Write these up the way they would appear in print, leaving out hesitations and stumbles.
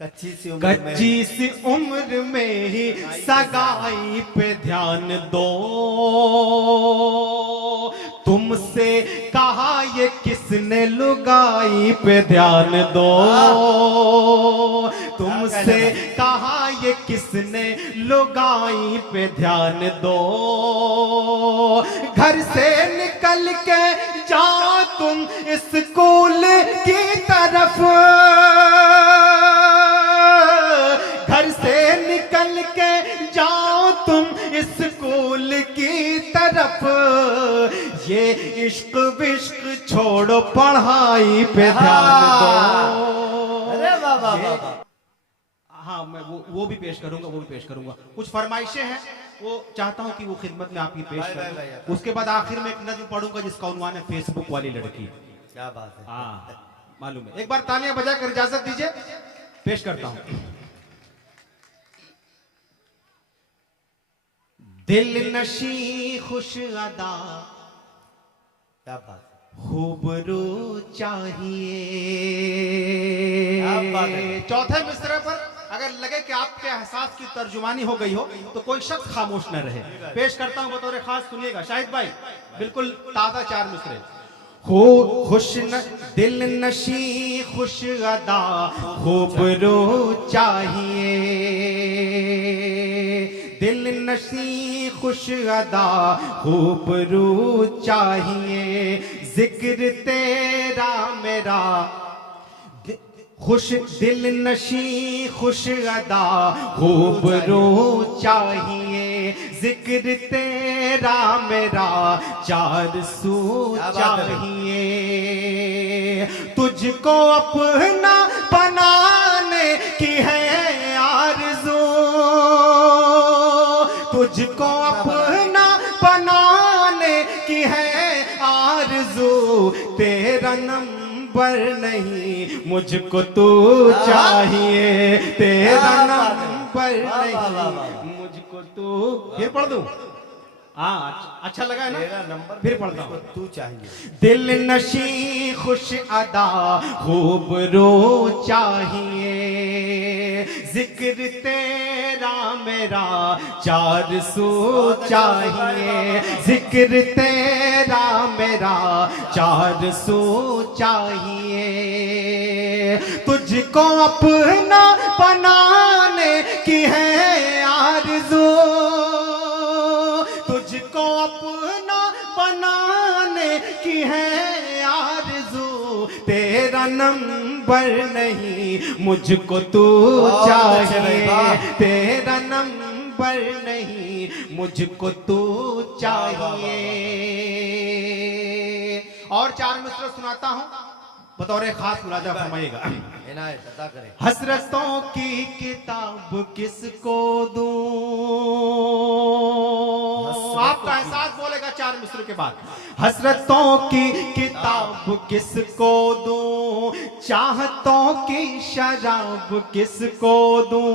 कच्ची सी उम्र में ही सगाई पे ध्यान दो। तुमसे कहा ये किसने, लुगाई पे ध्यान दो। तुमसे कहा ये किसने, लुगाई पे ध्यान दो। घर से निकल के जाओ तुम स्कूल की तरफ। घर से निकल के जाओ तुम स्कूल की तरफ। ये इश्क विश्क छोड़ो, पढ़ाई पे ध्यान दो। अरे वाह वाह वाह। हाँ, मैं वो भी पेश करूंगा, वो भी पेश करूंगा। कुछ फरमाइशें हैं, वो चाहता हूं कि वो खिदमत में आपकी पेश करूं। उसके बाद आखिर में एक नज़्म पढ़ूंगा जिसका उन्वान है फेसबुक वाली लड़की। क्या बात है। हाँ, मालूम है। एक बार तालियां बजाकर इजाजत दीजिए, पेश करता हूं। दिल नशी खुश अदा, क्या बात, खूबरू चाहिए। क्या बात है। चौथे मिसरे पर अगर लगे कि आपके एहसास की तर्जुमानी हो गई हो तो कोई शख्स खामोश न रहे। पेश करता हूं बतौर खास, सुनिएगा शाहिद भाई, बिल्कुल ताजा 4 मिसरे। हो खुश न दिल नशी खुश अदा, खूबरू चाहिए। दिल नशी खुश अदा, खूबरू चाहिए। जिक्र तेरा मेरा, खुश दिल नशी खुश अदा, खूबरू चाहिए। जिक्र तेरा मेरा, 4 सू चाहिए। तुझको अपना बनाने की है आरज़ू, तुझको अपना बनाने की है आरज़ू। तेरा नंबर नहीं, मुझको तू चाहिए। तेरा नंबर नहीं, मुझको तू। फिर पढ़ दूं? हाँ, अच्छा लगा है ना? तेरा नंबर फिर पढ़ता हूं। तू चाहिए। दिल नशी खुश अदा, खूबरू चाहिए। जिक्र तेरा मेरा, 4 सू चाहिए। जिक्र तेरा मेरा, 4 सू चाहिए। तुझको अपना बनाने की है आरज़ू, तुझको अपना बनाने की है आरज़ू। तेरा नंबर नहीं, मुझको तू चाहिए। तेरा नंबर नहीं, मुझको तू चाहिए। और 4 मिसरे सुनाता हूं, बतौर खास मुलाजा फरमाइएगा। इनायत अता करें। हसरतों की किताब किसको दूं? आपका एहसास बोलेगा 4 मिसरों के बाद। हसरतों की किताब किसको दूं? चाहतों की शराब किसको दूं?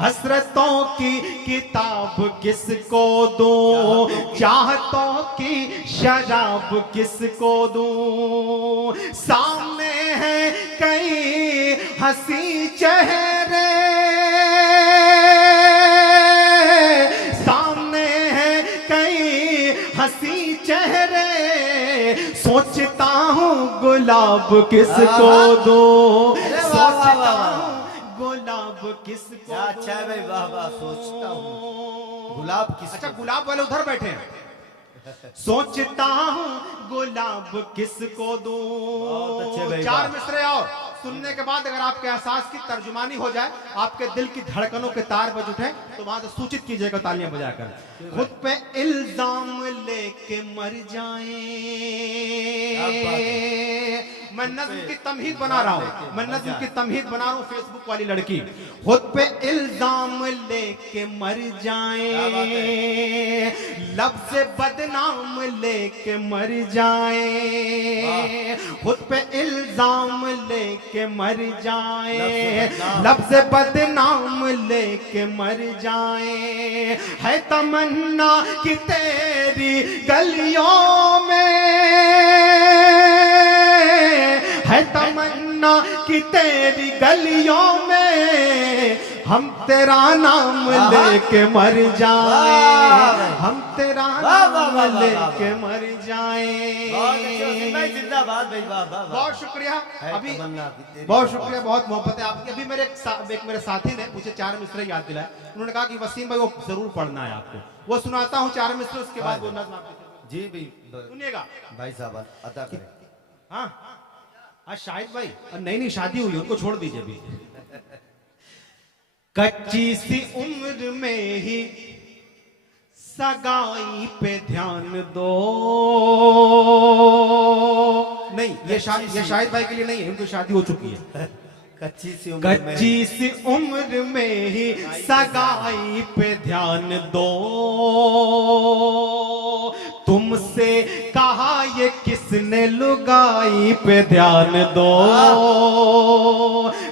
हसरतों की किताब किसको दूं? चाहतों की शराब किसको दूं? सामने है कई हंसी चेहरे, सामने है कई हंसी चेहरे। सोचता हूँ गुलाब किसको दूं? सोचता हूँ गुलाब किसको दूं? अच्छा है भाई, वाह वाह। सोचता हूँ गुलाब किसको। अच्छा, गुलाब वाले उधर बैठे हैं। सोचता हूँ गुलाब किसको दूं? 4 मिसरे और सुनने के बाद अगर आपके एहसास की तर्जुमानी हो जाए, आपके दिल की धड़कनों के तार बज उठे, तो वहां से सूचित कीजिएगा तालियां बजाकर। खुद पे इल्जाम लेके मर जाए। मैं नज़्म की तमहीद बना रहा हूं, मैं नज़्म की तमहीद बना रहा हूं। फेसबुक वाली लड़की खुद पे इल्जाम लेके मर जाए, लब से बदनाम लेके मर जाए। खुद पे इल्जाम लेके मर जाए, लब से बदनाम लेके मर जाए। है तमन्ना कि तेरी गलियों में है तमन्ना कि तेरी गलियों में हम तेरा नाम लेके मर जाएं, हम तेरा नाम लेके मर जाएं। जिंदाबाद भाई, वाह वाह। बहुत शुक्रिया, अभी बहुत शुक्रिया, बहुत मोहब्बत है आपकी। अभी एक मेरे साथी ने मुझे 4 मिसरे याद दिलाए। उन्होंने कहा कि वसीम भाई वो जरूर पढ़ना है आपको, वो सुनाता हूँ 4 मिसरे, उसके बाद वो नज़्म आपको जी भाई सुनिएगा भाई साहब अता करें। हाँ आज शाहिद भाई नहीं शादी हुई, उनको छोड़ दीजिए अभी। कच्ची सी उम्र में ही सगाई पे ध्यान दो। नहीं ये शाहिद भाई के लिए नहीं है, उनकी शादी हो चुकी है। कच्ची सी उम्र में ही सगाई पे ध्यान दो। तुमसे कहा ये किसने लुगाई पे ध्यान दो।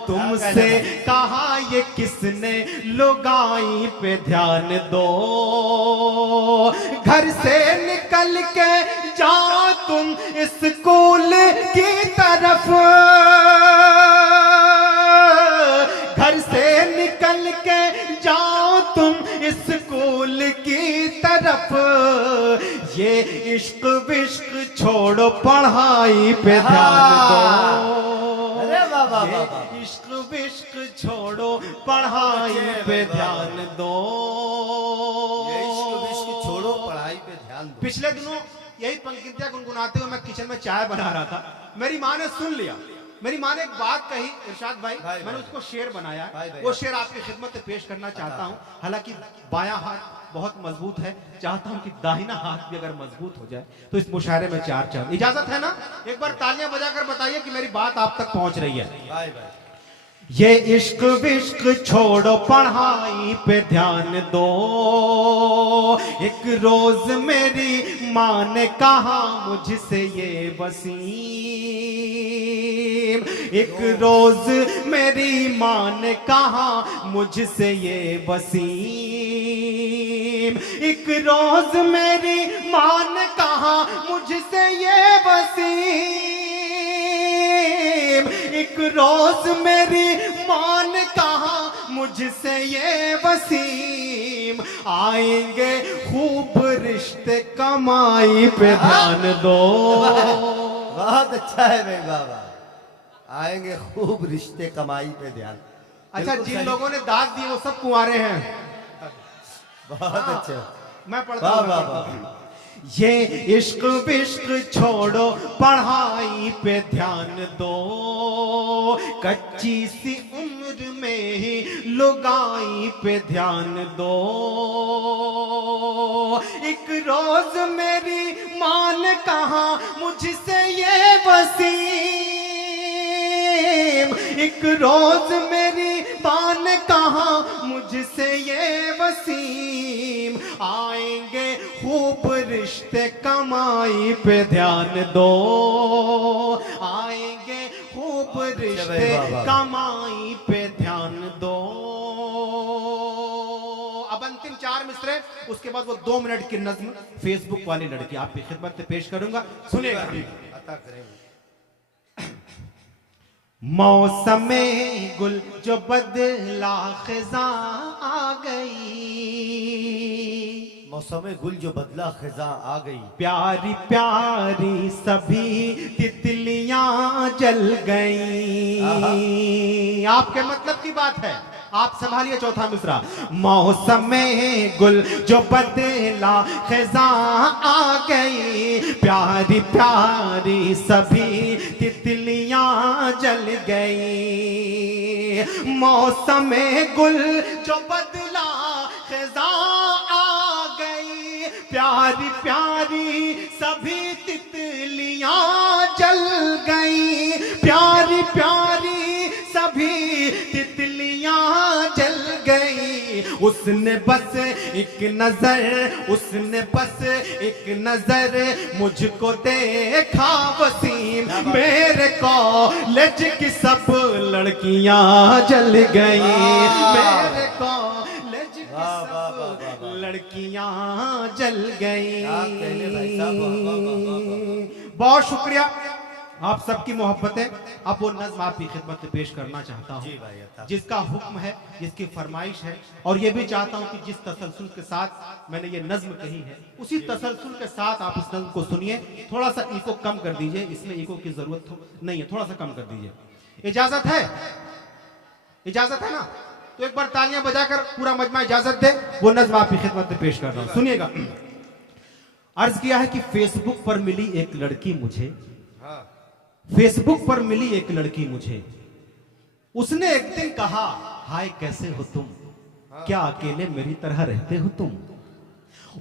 तुमसे कहा ये किसने लुगाई पे ध्यान दो। घर से निकल के जाओ तुम स्कूल की तरफ, घर से निकल के जाओ तुम स्कूल की तरफ। ये इश्क विश्क छोड़ो पढ़ाई पे ध्यान दो। अरे वाह वाह ये वाह। इश्क विश्क छोड़ो पढ़ाई पे ध्यान दो। ये इश्क विश्क छोड़ो पढ़ाई पे ध्यान दो। पिछले दिनों यही पंक्तियां गुनगुनाते हुए मैं किचन में चाय बना रहा था, मेरी माँ ने सुन लिया। मेरी माँ ने एक बात कही इरशाद भाई, मैंने उसको शेर बनाया है, वो शेर आपकी खिदमत में पेश करना चाहता हूँ। हालांकि बायां हाथ बहुत मजबूत है, चाहता हूँ कि दाहिना हाथ भी अगर मजबूत हो जाए तो इस मुशायरे में 4 चांद। इजाजत है ना? एक बार तालियां बजाकर बताइए कि मेरी बात आप तक पहुंच रही है। भाई भाई। ये इश्क विश्क छोड़ो पढ़ाई पे ध्यान दो। एक रोज मेरी माँ ने कहा मुझसे ये वसीम, एक रोज मेरी माँ ने कहा मुझसे ये वसीम, एक रोज मेरी माँ ने कहा मुझसे ये वसीम, एक रोज मेरी माँ ने कहा मुझसे ये वसीम, आएंगे खूब रिश्ते कमाई पे ध्यान दो। बहुत अच्छा है भाई बाबा, आएंगे खूब रिश्ते कमाई पे ध्यान। अच्छा जिन लोगों ने दाद दी वो सब कुंवारे हैं। बहुत अच्छा। मैं पढ़ता हूँ। ये इश्क विश्क छोड़ो पढ़ाई पे ध्यान दो। कच्ची सी उम्र में ही लुगाई पे ध्यान दो। एक रोज मेरी माँ ने कहा मुझसे ये वसीम, एक रोज मेरी माँ ने कहा मुझसे ये वसीम, आएंगे खूब रिश्ते कमाई पे ध्यान दो। आएंगे खूब रिश्ते कमाई पे ध्यान दो। अब अंतिम 4 मिसरे, उसके बाद वो 2 मिनट की नज्म फेसबुक वाली लड़की आपकी खिदमत में पेश करूंगा, सुनिएगा। मौसमे गुल जो बदला खिजा आ गई, मौसमे गुल जो बदला खिजा आ गई, प्यारी प्यारी सभी तितलियां जल गई। आपके मतलब की बात है, आप संभालिए चौथा मिसरा। मौसमे गुल जो बदला खिजा आ गई, प्यारी प्यारी सभी तितलियां जल गई। मौसमे गुल जो बदला खिजा आ गई, प्यारी प्यारी सभी तितलियां जल गई, प्यारी प्यारी सभी तितलियां जल गई। उसने बस एक नजर, उसने बस एक नजर मुझको देखा वसीम, मेरे कॉलेज की सब लड़कियां जल गई, मेरे कॉलेज की सब लड़कियां जल गई। बहुत शुक्रिया, आप सबकी मोहब्बतें, अब वो नज्म आपकी खिदमत में पेश करना चाहता जी हूँ भाई, अता। जिसका हुक्म है, जिसकी फरमाइश है, और ये भी चाहता हूँ कि जिस तसलसल के साथ मैंने ये नज्म कही है उसी तसलसल के साथ आप इस नज्म को सुनिए। थोड़ा सा इको कम कर दीजिए, इसमें इको की जरूरत नहीं है, थोड़ा सा कम कर दीजिए। इजाजत है? इजाजत है ना? तो एक बार तालियां बजाकर पूरा मजमा इजाजत दे, वो नज्म आपकी खिदमत में पेश कर रहा हूं, सुनिएगा। अर्ज किया है कि फेसबुक पर मिली एक लड़की मुझे, हाँ। फेसबुक पर मिली एक लड़की मुझे, उसने एक दिन कहा हाय कैसे हो तुम, क्या अकेले मेरी तरह रहते हो तुम।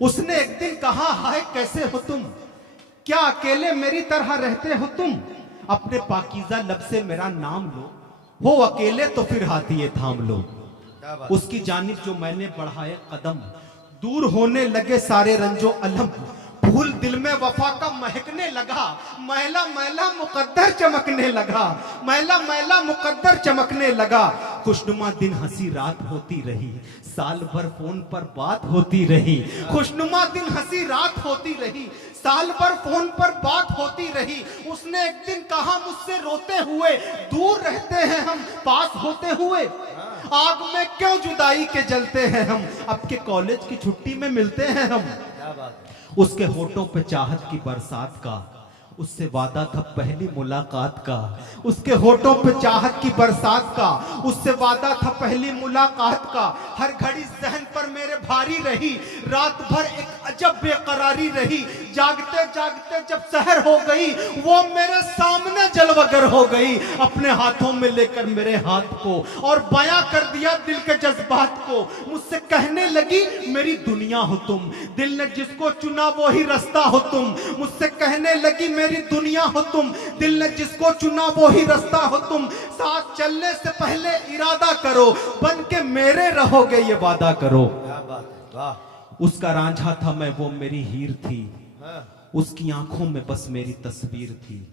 उसने एक दिन कहा हाय कैसे हो तुम, क्या अकेले मेरी तरह रहते हो तुम। अपने पाकीज़ा लब से मेरा नाम लो, हो अकेले तो फिर हाथी थाम लो। क्या बात। उसकी जानिब जो मैंने बढ़ाए कदम, दूर होने लगे सारे रंजो अलम। फूल दिल में वफा का महकने लगा, मैला मैला मुकद्दर चमकने लगा, मैला मैला मुकद्दर चमकने लगा। खुशनुमा दिन हंसी रात होती रही, साल भर फोन पर बात होती रही। खुशनुमा दिन हंसी रात होती रही, साल भर फोन पर बात होती रही। उसने एक दिन कहा मुझसे रोते हुए, दूर रहते हैं हम पास होते हुए, आग में क्यों जुदाई के जलते हैं हम, अब के कॉलेज की छुट्टी में मिलते हैं हम। क्या बात है। उसके होठों पे चाहत की बरसात का, उससे वादा था पहली मुलाकात का। उसके होठों पे चाहत की बरसात का, उससे वादा था पहली मुलाकात का। हर घड़ी जहन पर मेरे भारी रही, रात भर एक अजब बेकरारी रही। जागते जागते जब सहर हो गई, वो मेरे सामने जलवगर हो गई। अपने हाथों में लेकर मेरे हाथ को और बयां कर दिया दिल के जज्बात को। मुझसे कहने लगी मेरी दुनिया हो तुम, दिल ने जिसको चुना वो ही रास्ता हो तुम। मुझसे कहने लगी मेरी दुनिया हो तुम, दिल ने जिसको चुना वो ही रास्ता हो तुम। साथ चलने से पहले इरादा करो, बन के मेरे रहोगे ये वादा करो। क्या बात है। वाह। उसका रांझा था मैं, वो मेरी हीर थी, हाँ। उसकी आंखों में बस मेरी तस्वीर थी।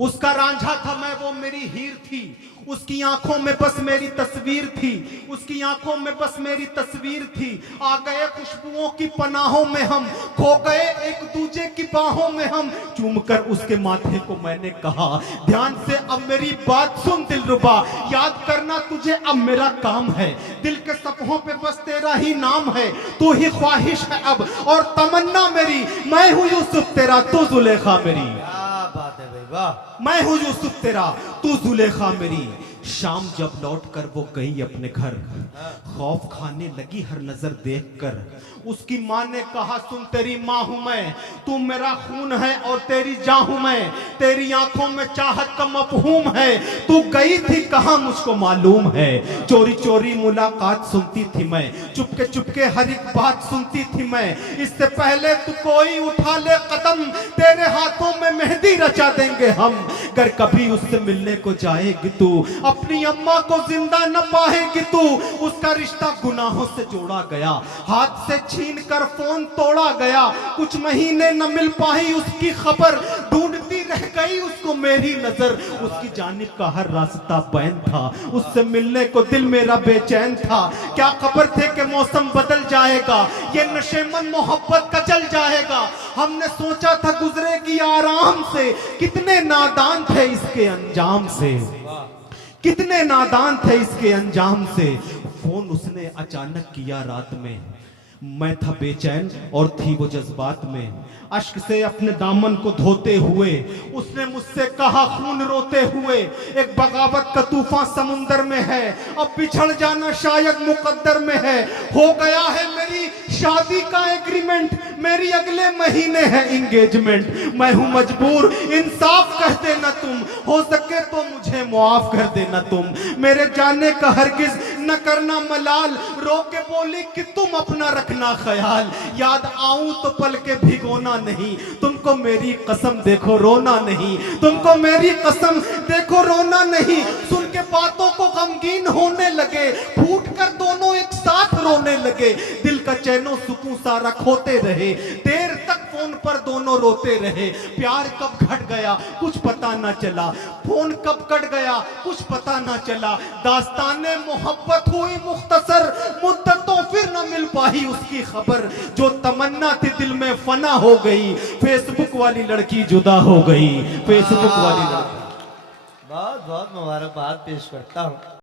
उसका रांझा था मैं, वो मेरी हीर थी, उसकी आंखों में बस मेरी तस्वीर थी। उसकी आंखों में बस मेरी तस्वीर थी। आ गए खुशबुओं की पनाहों में हम, खो गए एक दूजे की बाहों में हम। चूमकर उसके माथे को मैंने कहा, ध्यान से अब मेरी बात सुन दिलरुबा, याद करना तुझे अब मेरा काम है। दिल के सपनों पे बस तेरा ही नाम है, तू ही ख्वाहिश है अब और तमन्ना मेरी। मैं हूँ यूसुफ तेरा, तू जुलेखा मेरी। क्या बात है भाई, वाह। मैं हूँ यूसुफ तेरा, तू जुलेखा मेरी। शाम जब लौट कर वो गई अपने घर, खौफ खाने लगी हर नजर देखकर। उसकी माँ ने कहा सुन तेरी माँ हूं मैं, तू मेरा खून है और तेरी जान हूं मैं। तेरी आंखों में चाहत का मफहूम है, तू गई थी कहाँ मुझको मालूम है। चोरी चोरी मुलाकात सुनती थी मैं, चुपके चुपके हर एक बात सुनती थी मैं। इससे पहले तू कोई उठा ले कदम, तेरे हाथों में मेहंदी रचा देंगे हम। अगर कभी उससे मिलने को जाएगी तू, अपनी अम्मा को जिंदा न पाएगी तू। उसका रिश्ता गुनाहों से जोड़ा गया, हाथ से छीन कर फोन तोड़ा गया। कुछ महीने न मिल पाई उसकी खबर, ढूंढती रह गई उसको मेरी नजर। उसकी जानिब का हर रास्ता बैन था, उससे मिलने को दिल मेरा बेचैन था। क्या खबर थे कि मौसम बदल जाएगा, ये नशेमन मोहब्बत का जल जाएगा। हमने सोचा था गुजरेगी आराम से, कितने नादान थे इसके अंजाम से, कितने नादान थे इसके अंजाम से। फोन उसने अचानक किया रात में, मैं था बेचैन और थी वो जज्बात में। अश्क से अपने दामन को धोते हुए उसने मुझसे कहा खून रोते हुए, एक बगावत का तूफान समुंदर में है, अब बिछड़ जाना शायद मुकद्दर में है। हो गया है मेरी शादी का एग्रीमेंट, मेरी अगले महीने है इंगेजमेंट। मैं हूं मजबूर, इंसाफ कर देना तुम, हो सके तो मुझे मुआफ कर देना तुम। मेरे जाने का हरगिज न करना मलाल, रो के बोली कि तुम अपना रखना ख्याल। याद आऊं तो पल के भिगोना नहीं, तुमको मेरी कसम देखो रोना नहीं, तुमको मेरी कसम देखो रोना नहीं। सुन के बातों को गमगीन होने लगे, फूट कर दोनों एक साथ रोने लगे। दिल का चैनो सुकून सारा खोते रहे, देर तक फोन पर दोनों रोते रहे। प्यार कब घट गया कुछ पता ना चला, फोन कब कट गया कुछ पता ना चला। दास्ताने मोहब्बत हुई मुख्तसर, मुद्दतों फिर न मिल पाई उसकी खबर। जो तमन्ना थी दिल में फना हो गई, फेसबुक वाली लड़की जुदा हो गई, फेसबुक वाली लड़की। बहुत बहुत मुबारकबाद पेश करता हूँ।